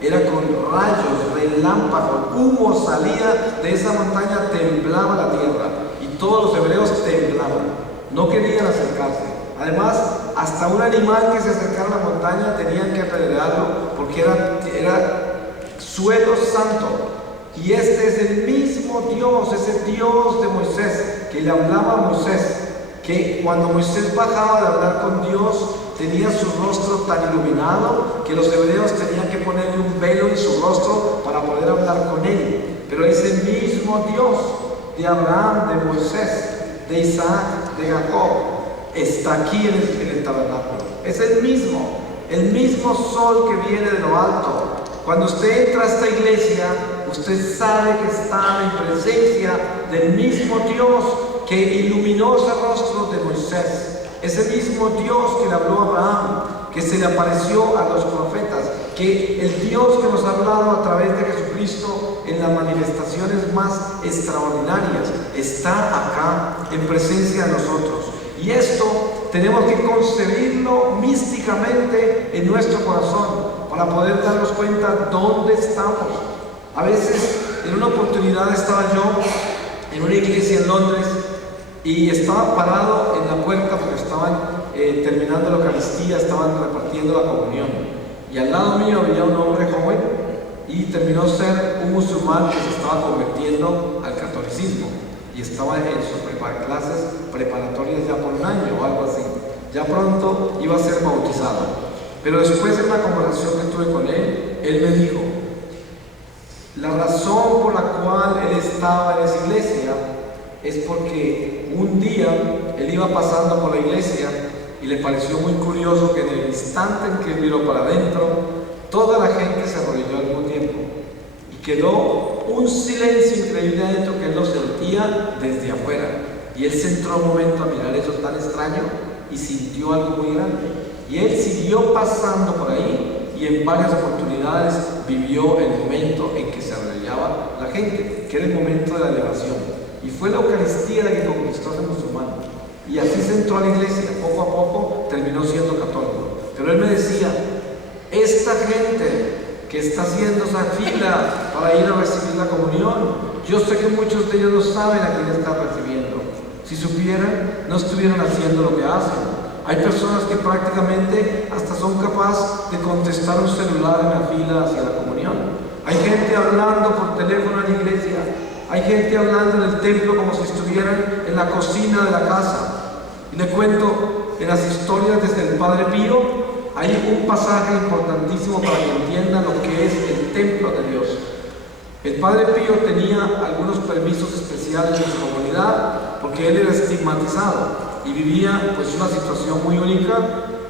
era con rayos, relámpagos, humo salía de esa montaña, temblaba la tierra y todos los hebreos temblaban, no querían acercarse. Además, hasta un animal que se acercara a la montaña tenían que apedrearlo porque era suelo santo. Y este es el mismo Dios, ese Dios de Moisés, que le hablaba a Moisés, que cuando Moisés bajaba de hablar con Dios, tenía su rostro tan iluminado que los hebreos tenían que ponerle un velo en su rostro para poder hablar con él. Pero es el mismo Dios de Abraham, de Moisés, de Isaac, de Jacob, está aquí en el tabernáculo. Es el mismo sol que viene de lo alto. Cuando usted entra a esta iglesia, usted sabe que está en presencia del mismo Dios que iluminó ese rostro de Moisés. Ese mismo Dios que le habló a Abraham, que se le apareció a los profetas, que el Dios que nos ha hablado a través de Jesucristo en las manifestaciones más extraordinarias, está acá en presencia de nosotros. Y esto tenemos que concebirlo místicamente en nuestro corazón para poder darnos cuenta dónde estamos. A veces, en una oportunidad estaba yo en una iglesia en Londres y estaba parado en la puerta porque estaban terminando la Eucaristía, estaban repartiendo la comunión. Y al lado mío había un hombre joven y terminó ser un musulmán que se estaba convirtiendo al catolicismo y estaba en sus clases preparatorias ya por un año o algo así. Ya pronto iba a ser bautizado. Pero después de una conversación que tuve con él me dijo: la razón por la cual él estaba en esa iglesia es porque un día él iba pasando por la iglesia y le pareció muy curioso que en el instante en que miró para adentro, toda la gente se arrodilló al mismo tiempo y quedó un silencio increíble adentro que él lo sentía desde afuera. Y él se entró un momento a mirar eso tan extraño y sintió algo muy grande. Y él siguió pasando por ahí y en varias oportunidades vivió el momento en que se arrodillaba la gente, que era el momento de la elevación. Y fue la Eucaristía la que conquistó a ese musulmán. Y así se entró a la iglesia, poco a poco terminó siendo católico. Pero él me decía: esta gente que está haciendo esa fila para ir a recibir la comunión, yo sé que muchos de ellos no saben a quién están recibiendo. Si supieran, no estuvieran haciendo lo que hacen. Hay personas que prácticamente hasta son capaces de contestar un celular en la fila hacia la comunión. Hay gente hablando por teléfono en la iglesia. Hay gente hablando en el templo como si estuvieran en la cocina de la casa. Y le cuento, en las historias desde el Padre Pío, hay un pasaje importantísimo para que entiendan lo que es el templo de Dios. El Padre Pío tenía algunos permisos especiales en su comunidad porque él era estigmatizado y vivía pues una situación muy única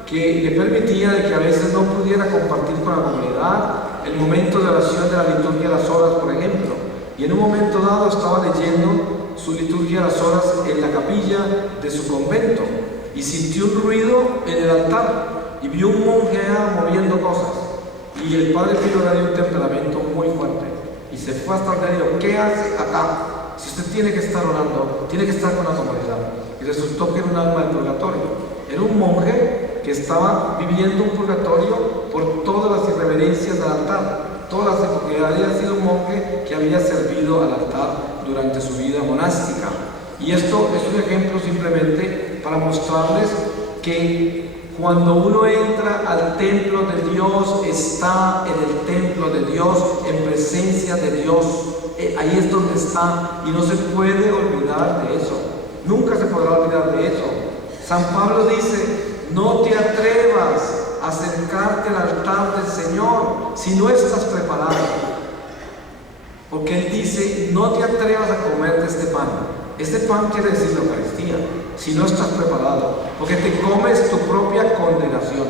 que le permitía de que a veces no pudiera compartir con la comunidad el momento de oración de la liturgia de las horas, por ejemplo. Y en un momento dado estaba leyendo su liturgia de las horas en la capilla de su convento y sintió un ruido en el altar y vio un monje moviendo cosas. Y el Padre Pío era de un temperamento muy fuerte y se fue hasta el y dijo: ¿qué hace acá? Si usted tiene que estar orando, tiene que estar con la comunidad. Y resultó que era un alma del purgatorio. Era un monje que estaba viviendo un purgatorio por todas las irreverencias del altar. Porque había sido un monje que había servido al altar durante su vida monástica. Y esto es un ejemplo simplemente para mostrarles que cuando uno entra al templo de Dios, está en el templo de Dios, en presencia de Dios. Ahí es donde está y no se puede olvidar de eso. Nunca se podrá olvidar de eso. San Pablo dice: no te atrevas a acercarte al altar del Señor si no estás preparado. Porque él dice: no te atrevas a comerte este pan. Este pan quiere decir la Eucaristía, si no estás preparado, porque te comes tu propia condenación.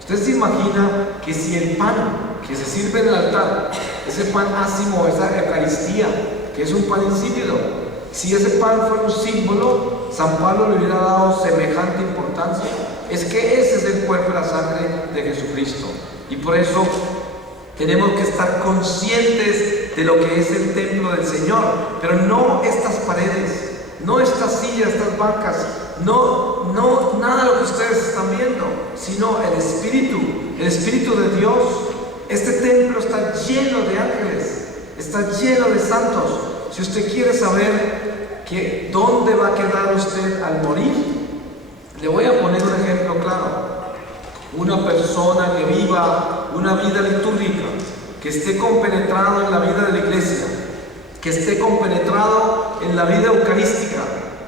Usted se imagina que si el pan que se sirve en el altar, ese pan ácimo, esa Eucaristía, que es un pan insípido, si ese pan fuera un símbolo, San Pablo le hubiera dado semejante importancia. Es que ese es el cuerpo y la sangre de Jesucristo. Y por eso Tenemos que estar conscientes de lo que es el templo del Señor, pero no estas paredes, no estas sillas, estas bancas, no nada de lo que ustedes están viendo, sino el Espíritu de Dios. Este templo está lleno de ángeles, está lleno de santos. Si usted quiere saber dónde va a quedar usted al morir, le voy a poner un ejemplo claro. Una persona que viva una vida litúrgica, que esté compenetrado en la vida de la iglesia, que esté compenetrado en la vida eucarística,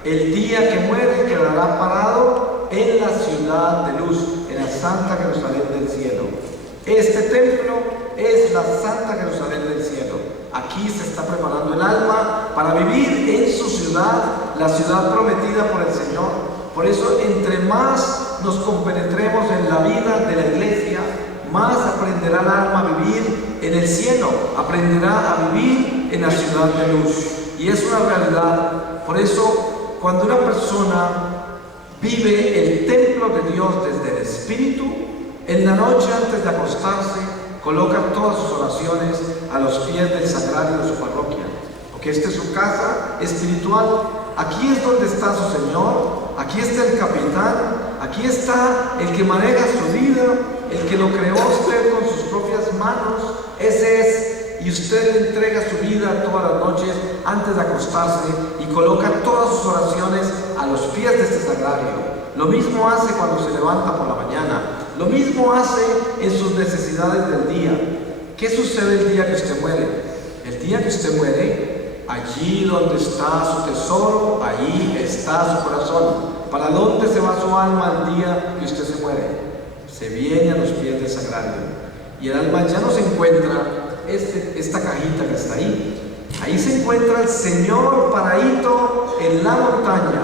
el día que muere quedará parado en la ciudad de luz, en la Santa Jerusalén del cielo. Este templo es la Santa Jerusalén del cielo. Aquí se está preparando el alma para vivir en su ciudad, la ciudad prometida por el Señor. Por eso, entre más nos compenetremos en la vida de la iglesia, más aprenderá el alma a vivir en el cielo, aprenderá a vivir en la ciudad de luz. Y es una realidad. Por eso, cuando una persona vive el templo de Dios desde el Espíritu, en la noche antes de acostarse, coloca todas sus oraciones a los pies del sagrario de su parroquia, porque esta es su casa espiritual. Aquí es donde está su Señor, aquí está el capitán, aquí está el que maneja su vida, el que lo creó usted con sus propias manos. Ese es, y usted le entrega su vida todas las noches antes de acostarse y coloca todas sus oraciones a los pies de este sagrario. Lo mismo hace cuando se levanta por la mañana, lo mismo hace en sus necesidades del día. ¿Qué sucede el día que usted muere? El día que usted muere, allí donde está su tesoro, allí está su corazón. ¿Para dónde se va su alma el día que usted se muere? Se viene a los pies del sagrario. Y el alma ya no se encuentra esta cajita que está ahí. Ahí se encuentra el Señor paradito en la montaña.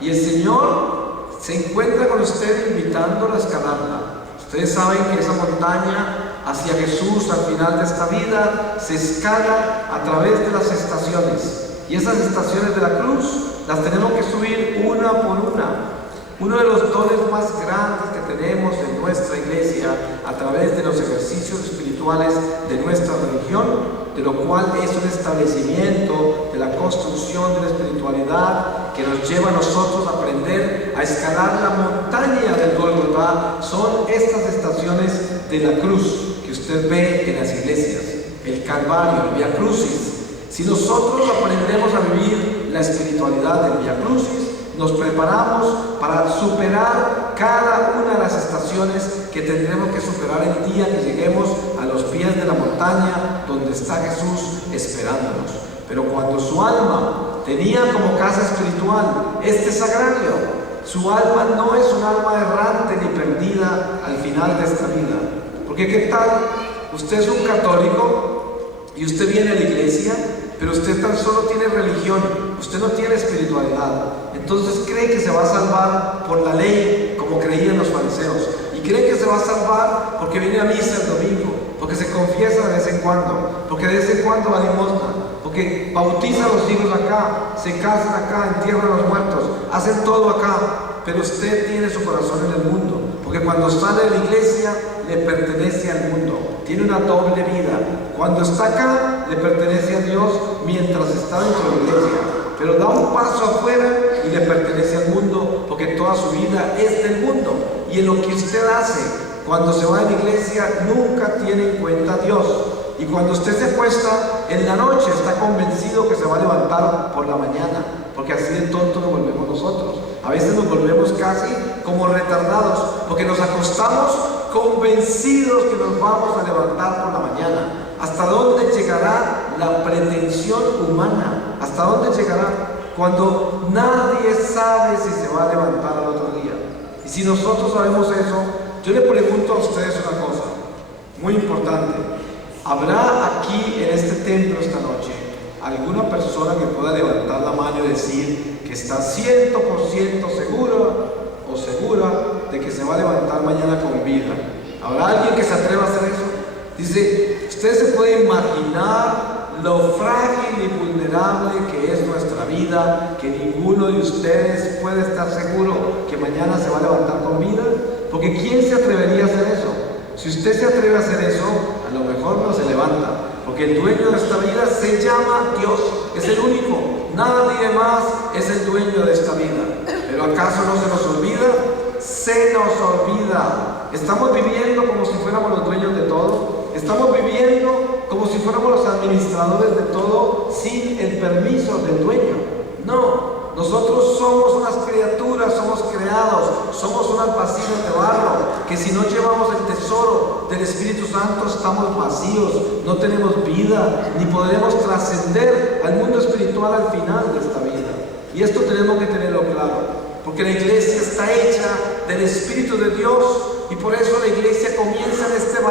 Y el Señor se encuentra con usted invitándolo a escalarla. Ustedes saben que esa montaña hacia Jesús al final de esta vida se escala a través de las estaciones. Y esas estaciones de la cruz las tenemos que subir una por una. Uno de los dones más grandes que tenemos en nuestra iglesia a través de los ejercicios espirituales de nuestra religión, de lo cual es un establecimiento de la construcción de la espiritualidad que nos lleva a nosotros a aprender a escalar la montaña del Gólgota, son estas estaciones de la cruz que usted ve en las iglesias, el Calvario, el Vía Crucis. Si nosotros aprendemos a vivir la espiritualidad del Vía Crucis, nos preparamos para superar cada una de las estaciones que tendremos que superar el día que lleguemos a los pies de la montaña donde está Jesús esperándonos. Pero cuando su alma tenía como casa espiritual este sagrario, su alma no es un alma errante ni perdida al final de esta vida. Porque ¿qué tal? Usted es un católico y usted viene a la iglesia, pero usted tan solo tiene religión, usted no tiene espiritualidad. Entonces cree que se va a salvar por la ley, como creían los fariseos, y cree que se va a salvar porque viene a misa el domingo, porque se confiesa de vez en cuando, porque de vez en cuando va a limosna, porque bautiza a los hijos acá, se casan acá, entierran a los muertos, hacen todo acá. Pero usted tiene su corazón en el mundo, porque cuando sale de la iglesia le pertenece al mundo, tiene una doble vida. Cuando está acá le pertenece a Dios mientras está dentro de la iglesia, pero da un paso afuera y le pertenece al mundo, porque toda su vida es del mundo. Y en lo que usted hace cuando se va de la iglesia nunca tiene en cuenta a Dios. Y cuando usted se acuesta en la noche está convencido que se va a levantar por la mañana, porque así de tonto nos volvemos nosotros. A veces nos volvemos casi como retardados, porque nos acostamos convencidos que nos vamos a levantar por la mañana. ¿Hasta dónde llegará la pretensión humana? ¿Hasta dónde llegará? Cuando nadie sabe si se va a levantar al otro día. Y si nosotros sabemos eso, yo le pregunto a ustedes una cosa muy importante. ¿Habrá aquí en este templo esta noche alguna persona que pueda levantar la mano y decir que está 100% seguro o segura de que se va a levantar mañana con vida? ¿Habrá alguien que se atreva a hacer eso? Dice, usted se puede imaginar lo frágil y vulnerable que es nuestra vida, que ninguno de ustedes puede estar seguro que mañana se va a levantar con vida. Porque ¿quién se atrevería a hacer eso? Si usted se atreve a hacer eso, a lo mejor no se levanta, porque el dueño de esta vida se llama Dios, es el único, nadie más es el dueño de esta vida. Pero ¿acaso no se nos olvida? Se nos olvida. Estamos viviendo como si fuéramos los dueños de todo, estamos viviendo como si fuéramos los administradores de todo sin el permiso del dueño. No. Nosotros somos unas criaturas, somos creados, somos unas vasijas de barro, que si no llevamos el tesoro del Espíritu Santo estamos vacíos, no tenemos vida, ni podremos trascender al mundo espiritual al final de esta vida. Y esto tenemos que tenerlo claro, porque la iglesia está hecha del Espíritu de Dios, y por eso la iglesia comienza en este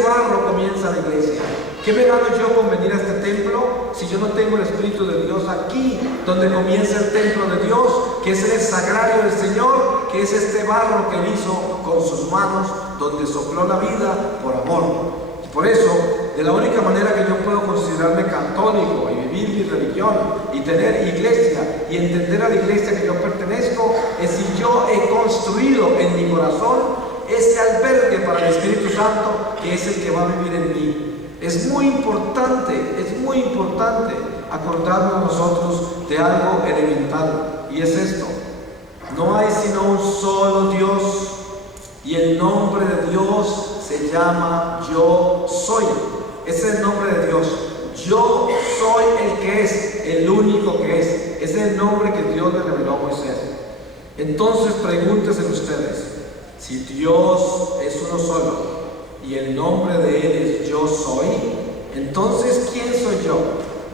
barro comienza la iglesia. ¿Qué me gano yo con venir a este templo si yo no tengo el Espíritu de Dios aquí, donde comienza el templo de Dios, que es el sagrario del Señor, que es este barro que Él hizo con sus manos, donde sopló la vida por amor? Por eso, de la única manera que yo puedo considerarme católico y vivir mi religión y tener iglesia y entender a la iglesia que yo pertenezco, es si yo he construido en mi corazón ese albergue para el Espíritu Santo, que es el que va a vivir en mí. Es muy importante acordarnos nosotros de algo elemental, y es esto: no hay sino un solo Dios, y el nombre de Dios se llama Yo Soy. Ese es el nombre de Dios. Yo soy el que es, el único que es. Ese es el nombre que Dios le reveló a Moisés. Entonces pregúntense ustedes, si Dios es uno solo y el nombre de Él es Yo Soy, entonces ¿quién soy yo?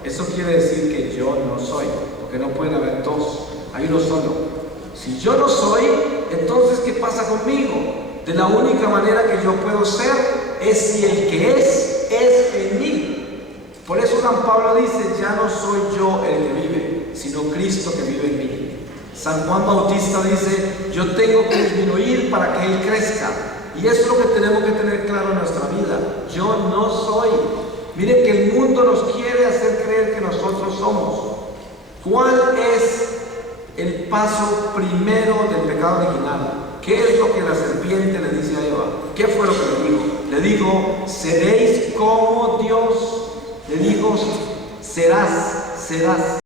Eso quiere decir que yo no soy, porque no pueden haber dos, hay uno solo. Si yo no soy, entonces ¿qué pasa conmigo? De la única manera que yo puedo ser es si el que es en mí. Por eso San Pablo dice: ya no soy yo el que vive, sino Cristo que vive en mí. San Juan Bautista dice: yo tengo que disminuir para que Él crezca. Y eso es lo que tenemos que tener claro en nuestra vida. Yo no soy. Miren que el mundo nos quiere hacer creer que nosotros somos. ¿Cuál es el paso primero del pecado original? ¿Qué es lo que la serpiente le dice a Eva? ¿Qué fue lo que le dijo? Le dijo: seréis como Dios. Le dijo: serás.